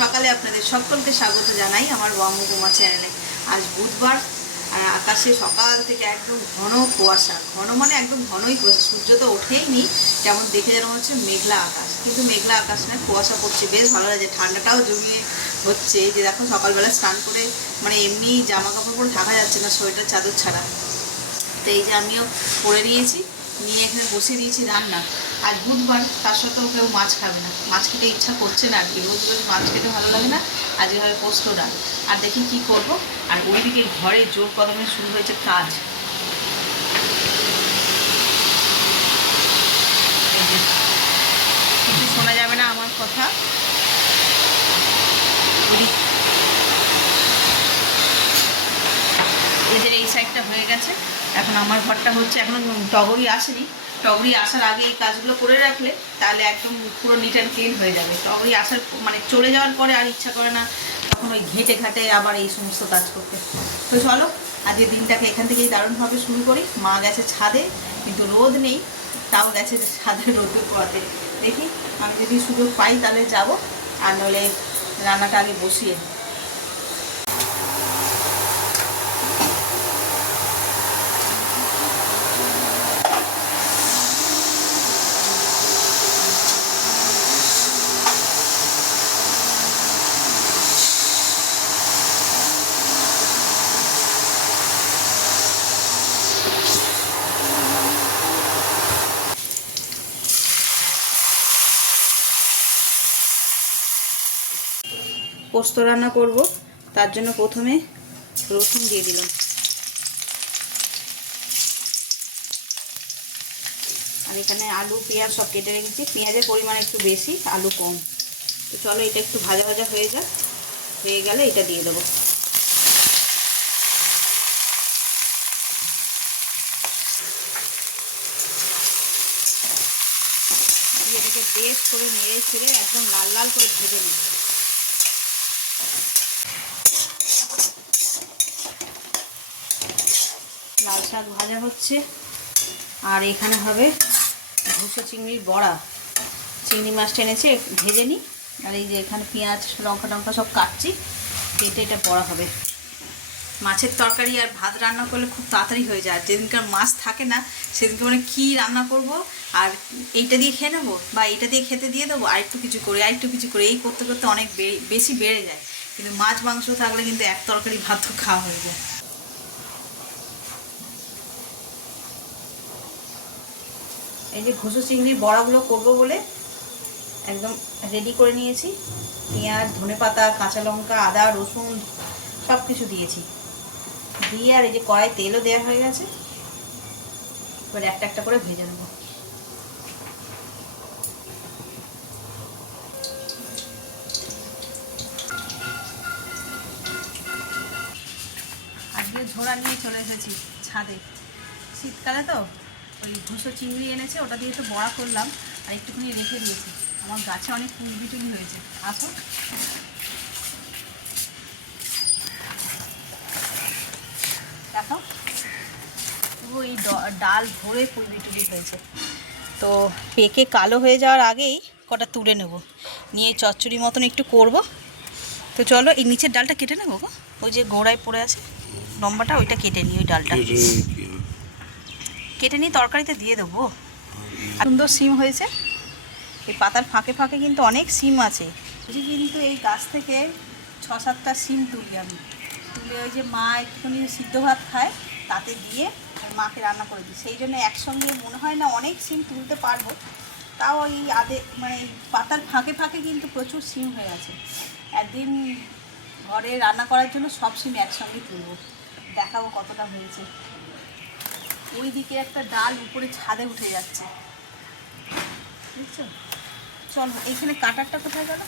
সকালে আপনাদের সকলকে স্বাগত জানাই আমার বঙ্গকুমার চ্যানেলে। আজ বুধবার, আর আকাশে সকাল থেকে একদম ঘন কুয়াশা, ঘন মানে একদম ঘনই কুয়াশা। সূর্য তো ওঠেই নি, কেমন দেখে যেন হচ্ছে মেঘলা আকাশ, কিন্তু মেঘলা আকাশ না, কুয়াশা পড়ছে, বেশ ভালো লাগছে। ঠান্ডাটাও জমিয়ে হচ্ছে। যে দেখো সকালবেলা স্নান করে মানে এমনি জামা কাপড় পরে থাকা যাচ্ছে না, সোয়েটার চাদর ছাড়া। তো এই যে আমিও পরে নিয়েছি, নিয়ে এখানে বসিয়ে দিয়েছি রান্না। আর বুধবার, তার সত্ত্বেও কেউ মাছ খাবে না, মাছ খেতে ইচ্ছা করছে না আর কি। রোজ রোজ মাছ খেতে ভালো লাগে না, আজকে হবে পোস্ত ডাল। আর দেখি কি করব। আর ওইদিকে ঘরে জোর কদমে শুরু হয়েছে কাজ। কিছু শোনা যাবে না আমার কথা। এদের এই সাইডটা হয়ে গেছে, এখন আমার ঘরটা হচ্ছে। এখন টগরি আসেনি, টগরি আসার আগে এই কাজগুলো করে রাখলে তাহলে একদম পুরো নিট অ্যান্ড ক্লিন হয়ে যাবে। টগরি আসার মানে চলে যাওয়ার পরে আর ইচ্ছা করে না তখন ওই ঘেঁটে ঘাটে আবার এই সমস্ত কাজ করতে। তো চলো আজকে দিনটাকে এখান থেকেই দারুণভাবে শুরু করি। মা গেছে ছাদে, কিন্তু রোদ নেই, তাও গেছে ছাদে রোদে পোয়াতে। দেখি আমি যদি সুযোগ পাই তাহলে যাব, আর নইলে রান্নাটা আগে বসিয়ে। পোস্ত রান্না করব, তার জন্য প্রথমে রসুন দিয়ে দিলাম। আর এখানে আলু পেঁয়াজ সব কেটে রেখেছি, পেঁয়াজের পরিমাণ একটু বেশি, আলু কম। তো চলো এটা একটু ভাজা ভাজা হয়ে যাক, হয়ে গেলে এটা দিয়ে দেবো। দিয়ে এটাকে বেশ করে নেড়ে ছেড়ে একদম লাল লাল করে ভেজে নিই। লাল শাক ভাজা হচ্ছে, আর এখানে হবে ভুসো চিংড়ির বড়া। চিংড়ি মাছটা এনেছে, ভেজে নিই। আর এই যে এখানে পেঁয়াজ লঙ্কা টঙ্কা সব কাটছি, কেটে এটা বড়া হবে। মাছের তরকারি আর ভাত রান্না করলে খুব তাড়াতাড়ি হয়ে যায়। যেদিনকার মাছ থাকে না সেদিনকে মানে কী রান্না করব, আর এইটা দিয়ে খেয়ে নেবো বা এইটা দিয়ে খেতে দিয়ে দেবো, আর একটু কিছু করে এই করতে করতে অনেক বেশি বেড়ে যায়। কিন্তু মাছ মাংস থাকলে কিন্তু এক তরকারি ভাত খাওয়া হয়ে যায়। এই যে ঘুষো চিংড়ির বড়াগুলো করবো বলে একদম রেডি করে নিয়েছি। পেঁয়াজ, ধনেপাতা, কাঁচা লঙ্কা, আদা, রসুন সব কিছু দিয়েছি, দিয়ে আর এই যে কড়াই তেলও দেওয়া হয়ে গেছে। এবার একটা একটা করে ভেজে নেব। আজকে ঝোড়া নিয়ে চলে এসেছি ছাদে, শীতকালে তো ওই ভুসো চিংড়ি এনেছে, ওটা দিয়ে একটু বড়া করলাম আর একটুখানি রেখে দিয়েছি। আমার গাছে অনেক কুলবিটুলি হয়েছে, আসো। দেখো পুরো এই ডাল ভরে কুলবিটুলি হয়েছে। তো পেকে কালো হয়ে যাওয়ার আগেই কটা তুলে নেব, নিয়ে চচ্চড়ি মতন একটু করব। তো চলো এই নিচের ডালটা কেটে নেবো গো, ওই যে গোড়ায় পড়ে আছে লম্বাটা, ওইটা কেটে নিই। ওই ডালটা কেটে নিই, তরকারিতে দিয়ে দেবো। সুন্দর সিম হয়েছে, এই পাতার ফাঁকে ফাঁকে কিন্তু অনেক সিম আছে। কিন্তু এই গাছ থেকে 6-7টা সিম তুলি আমি, তুলে ওই যে মা একটুখানি সিদ্ধ ভাত খায় তাতে দিয়ে মাকে রান্না করে দিই। সেই জন্য একসঙ্গে মনে হয় না অনেক সিম তুলতে পারবো, তাও এই মানে পাতার ফাঁকে ফাঁকে কিন্তু প্রচুর সিম হয়ে আছে। একদিন ঘরে রান্না করার জন্য সব সিম একসঙ্গে তুলবো, দেখাবো কতটা হয়েছে। ওই দিকে একটা ডাল উপরে ছাদে উঠে যাচ্ছে, বুঝছো? চলো এইখানে কাটারটা কোথায় গেল?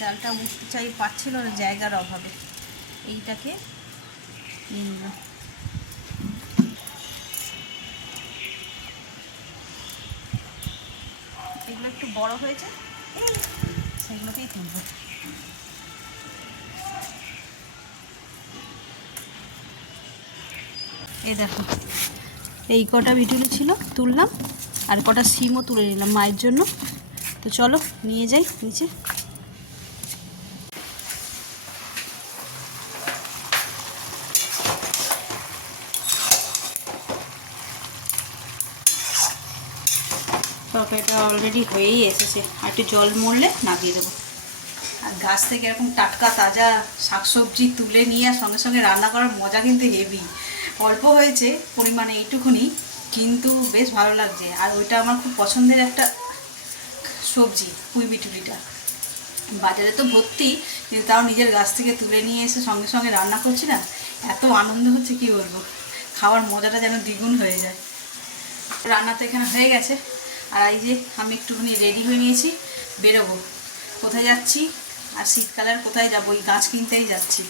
ডালটা উঠতে পারছিল না জায়গার অভাবে, এইটাকে নিয়ে নিলাম। এগুলো একটু বড় হয়েছে, সেগুলোকেই তুলব। এই দেখো এই কটা বিটুলি ছিল তুললাম, আর কটা সিমও তুলে নিলাম মায়ের জন্য। তো চলো নিয়ে যাই নিচে। তরকারিটা অলরেডি হয়েই এসেছে, আর একটু জল মরলে নামিয়ে দেবো। আর গাছ থেকে এরকম টাটকা তাজা শাকসবজি তুলে নিয়ে আর সঙ্গে সঙ্গে রান্না করার মজা কিন্তু হেভি। অল্প হয়েছে পরিমাণে এইটুকুনি, কিন্তু বেশ ভালো লাগছে। আর ওইটা আমার খুব পছন্দের একটা সবজি পুঁই বিটুলিটা। বাজারে তো ভর্তি, কিন্তু তাও নিজের গাছ থেকে তুলে নিয়ে এসে সঙ্গে সঙ্গে রান্না করছি না, এত আনন্দ হচ্ছে কি বলবো। খাওয়ার মজাটা যেন দ্বিগুণ হয়ে যায়। রান্না তো এখানে হয়ে গেছে, আর এই যে আমি একটুখানি রেডি হয়ে নিয়েছি, বেরোবো। কোথায় যাচ্ছি আর শীতকালে আর কোথায় যাবো, এই গাছ কিনতেই যাচ্ছি।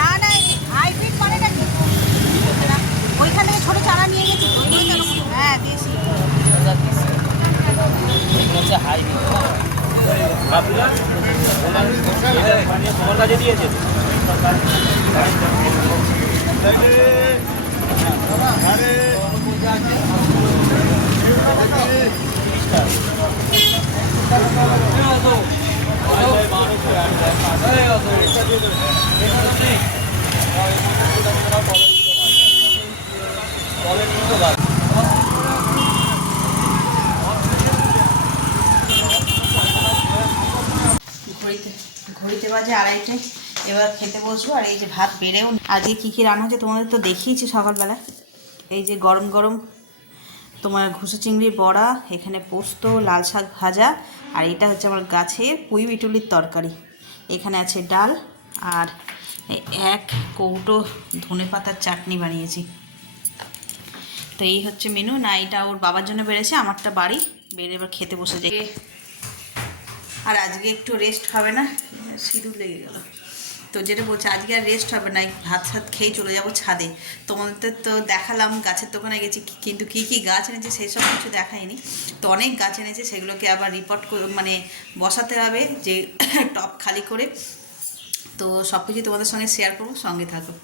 না না হাইব্রিড মানে নাকি ওইখানে ছোট চারা নিয়ে গেছি। হ্যাঁ দিয়েছি। তোমার কাছে দিয়েছে ঘড়িতে বাজে 2:30। এবার খেতে বসবো। আর এই যে ভাত বেড়েও আজকে কী কী রান্না হচ্ছে তোমাদের তো দেখিয়েছি সকালবেলা। এই যে গরম গরম তোমার ঘুষো চিংড়ির বড়া, এখানে পোস্ত, লাল শাক ভাজা, আর এটা হচ্ছে আমার গাছের পুঁই বিটুলির তরকারি। এখানে আছে ডাল, আর এক কৌটো ধনেপাতার চাটনি বানিয়েছি। তো এই হচ্ছে মেনু। না এটা ওর বাবার জন্য বেড়েছে, আমারটা বাড়ি বেড়ে এবার খেতে বসে যাই। আর আজকে একটু রেস্ট হবে না, সিঁদুর লেগে গেল। তো যেটা বলছে আজকে আর রেস্ট হবে না, ভাত সাত খেয়ে চলে যাব ছাদে। তোমাদের তো দেখালাম গাছের দোকানে গেছি, কিন্তু কী কী গাছ এনেছে সেই সব কিছু দেখায়নি। তো অনেক গাছ এনেছে, সেগুলোকে আবার রিপোর্ট মানে বসাতে হবে, যে টপ খালি করে। তো সব কিছু তোমাদের সঙ্গে শেয়ার করবো, সঙ্গে থাকো।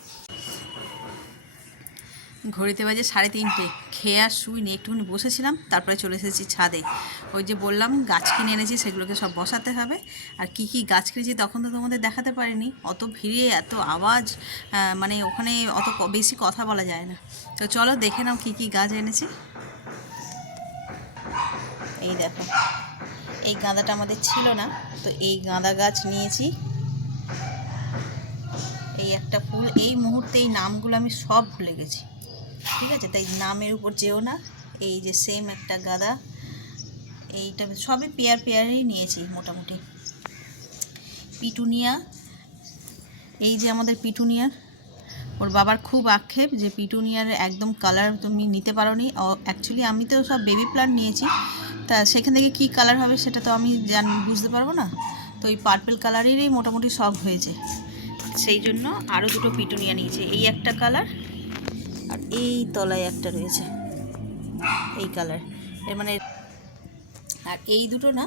ঘড়িতে বাজে 3:30। খেয়ে আর শুইনি, একটুখানি বসেছিলাম, তারপরে চলে এসেছি ছাদে। ওই যে বললাম গাছ কিনে এনেছি, সেগুলোকে সব বসাতে হবে। আর কি কি গাছ কিনেছি তখন তো তোমাদের দেখাতে পারিনি, অত ভিড়ে এত আওয়াজ, মানে ওখানে অত বেশি কথা বলা যায় না। তো চলো দেখে নাও কী কী গাছ এনেছি। এই দেখো, এই গাঁদাটা আমাদের ছিল না, তো এই গাঁদা গাছ নিয়েছি। এই একটা ফুল, এই মুহূর্তে এই নামগুলো আমি সব ভুলে গেছি, ঠিক আছে, তাই নামের উপর যেও না। এই যে সেম একটা গাঁদা, এইটা সবই পেয়ার পেয়ারই নিয়েছি মোটামুটি। পিটুনিয়া, এই যে আমাদের পিটুনিয়ার, ওর বাবার খুব আক্ষেপ যে পিটুনিয়ার একদম কালার তুমি নিতে পারো নি। অ্যাকচুয়ালি আমি তো সব বেবি প্লান্ট নিয়েছি, তা সেখান থেকে কী কালার হবে সেটা তো আমি বুঝতে পারবো না। তো এই পার্পল কালারেরই মোটামুটি সব হয়েছে, সেই জন্য আরও দুটো পিটুনিয়া নিয়েছি। এই একটা কালার, আর এই তলায় একটা রয়েছে এই কালার, এর মানে। আর এই দুটো না,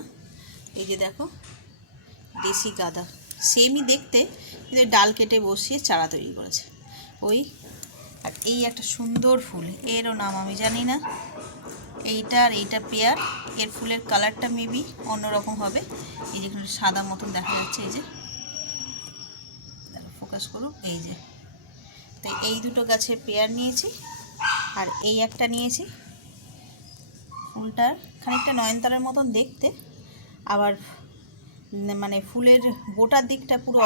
এই যে দেখো দেশি গাঁদা, সেমই দেখতে, কিন্তু ডাল কেটে বসিয়ে চারা তৈরি করেছে ওই। আর এই একটা সুন্দর ফুল, এরও নাম আমি জানি না। এইটা আর এইটা পেয়ার, এর ফুলের কালারটা মেবি অন্যরকম হবে। এই যে সাদা মতন দেখা যাচ্ছে, এই যে ফোকাস করুন, এই যে। তো এই দুটো গাছের পেয়ার নিয়েছি, আর এই একটা নিয়েছি। ফুলটার খানিকটা নয়নতারার মতন দেখতে, আবার মানে ফুলের বোটার দিকটা পুরো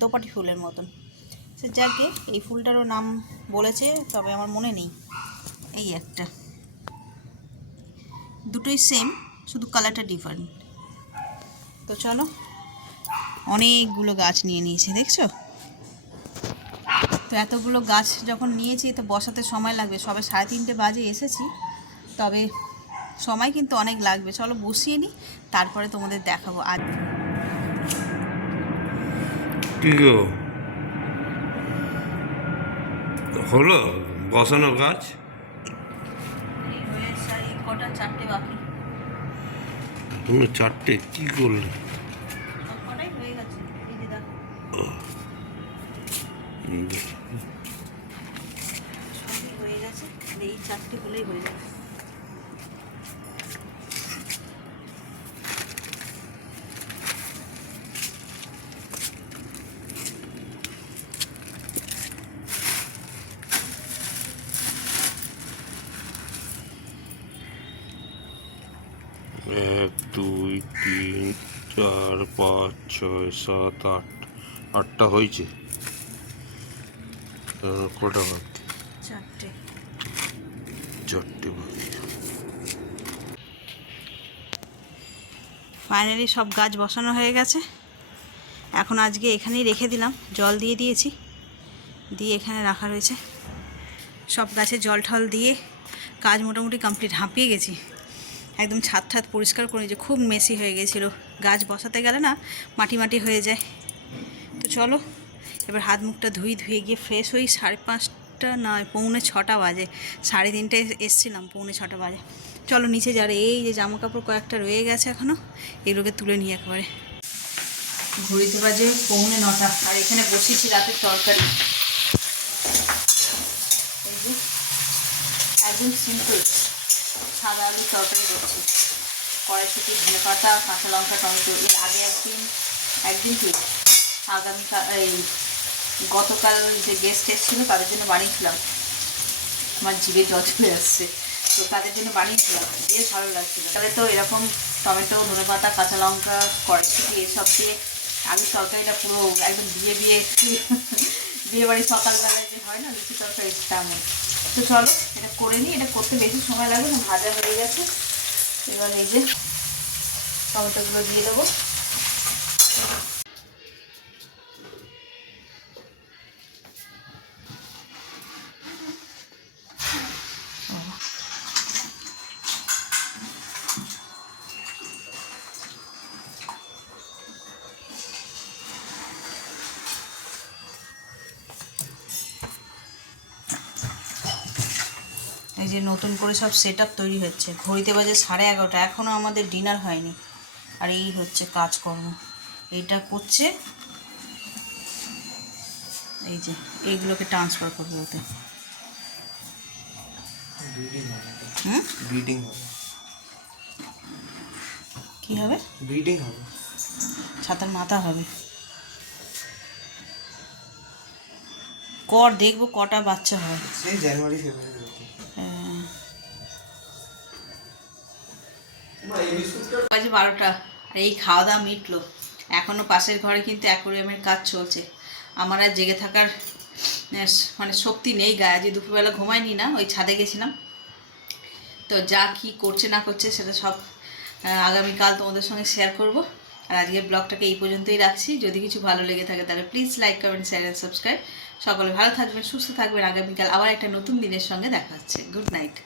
দোপাটি ফুলের মতন। সে যাকে এই ফুলটারও নাম বলেছে, তবে আমার মনে নেই। এই একটা, দুটোই সেম, শুধু কালারটা ডিফারেন্ট। তো চলো, অনেকগুলো গাছ নিয়ে নিয়েছি দেখছো। তো এতগুলো গাছ যখন নিয়েছি তো বসাতে সময় লাগবে। সবে 3:30 বাজে এসেছি, তবে সময় কিন্তু অনেক লাগবে। চলো বসিয়ে নিই, তারপরে তোমাদের দেখাবো। আজ হলো বসানোর কাজ? এই হয়েছে, আর এই কটা 4টে বাকি। তুমি 4টে কি করলে? সব কটাই হয়ে গেছে, এই যে দেখো সবই হয়ে গেছে, আর এই 4টে হলেই হয়ে যাবে। এক, দুই, তিন, চার, পাঁচ, ছয়, সাত, আট। 8টা হয়েছে। কটা বাকি? 4টে। 4টে বাকি। ফাইনালি সব গাছ বসানো হয়ে গেছে। এখন আজকে এখানেই রেখে দিলাম, জল দিয়ে দিয়েছি, দিয়ে এখানে রাখা রয়েছে। সব গাছে জল ঠল দিয়ে কাজ মোটামুটি কমপ্লিট। হাঁপিয়ে গেছি একদম, ছাদ ঠাদ পরিষ্কার করে, যে খুব মেসি হয়ে গেছিলো। গাছ বসাতে গেলে না মাটি মাটি হয়ে যায়। তো চলো এবার হাত মুখটা ধুয়ে গিয়ে ফ্রেশ হই। 5:30 নয়, 5:45 বাজে। 3:30টায় এসছিলাম, 5:45 বাজে। চলো নিচে যারে এই যে জামা কাপড় কয়েকটা রয়ে গেছে এখনও, এগুলোকে তুলে নিয়ে একবারে। ঘড়িতে বাজে 8:45, আর এখানে বসিয়েছি রাতের তরকারি। এই যে একদম সিম্পল সাদা আলুর তরকারি করছি। কড়াইশুঁটি, ধনে পাতা, কাঁচা লঙ্কা, টমেটো। এর আগে একদিন কি আগামীকাল, এই গতকাল যে গেস্ট এসেছিলো তাদের জন্য বানিয়েছিলাম। আমার জিভে জল চলে আসছে, তো তাদের জন্য বানিয়েছিলাম, বেশ ভালো লাগছিলো। তাহলে তো এরকম টমেটো, ধনে পাতা, কাঁচা লঙ্কা, কড়াইশুঁটি এসব দিয়ে আলুর তরকারিটা পুরো একদম বিয়ে বাড়ি সকালবেলায় যে হয় না লুচি তরকারি, তেমন। তো চলো এটা করে নিই, এটা করতে বেশি সময় লাগবে না, ভাজা হয়ে গেছে। এবার এই যে টমেটোগুলো দিয়ে দেবো। এই যে নতুন করে সব সেট আপ তৈরি হচ্ছে। ঘড়িতে বাজে 11:30, এখনও আমাদের ডিনার হয়নি। আর এই হচ্ছে কাজকর্ম, এইটা করছে। এই যে এইগুলোকে ট্রান্সফার করবে ওতে। ব্রিডিং হবে। কী হবে? ব্রিডিং হবে। ছাতার মাথা হবে। কর দেখবো কটা বাচ্চা হয়। সেই জানুয়ারি ফেব্রুয়ারি। বাজে 12টা, আর এই খাওয়া দাওয়া মিটলো। এখনও পাশের ঘরে কিন্তু অ্যাকোরিয়ামের কাজ চলছে। আমার আর জেগে থাকার মানে শক্তি নেই গায়ে। আজ দুপুরবেলা ঘুমাইনি না, ওই ছাদে গেছিলাম। তো যা কি করছে না করছে সেটা সব আগামীকাল তোমাদের সঙ্গে শেয়ার করব। আর আজকের ব্লগটাকে এই পর্যন্তই রাখছি। যদি কিছু ভালো লেগে থাকে তাহলে please like, comment, share and subscribe. সকলে ভালো থাকবেন, সুস্থ থাকবেন। আগামীকাল আবার একটা নতুন দিনের সঙ্গে দেখা হচ্ছে। Good night.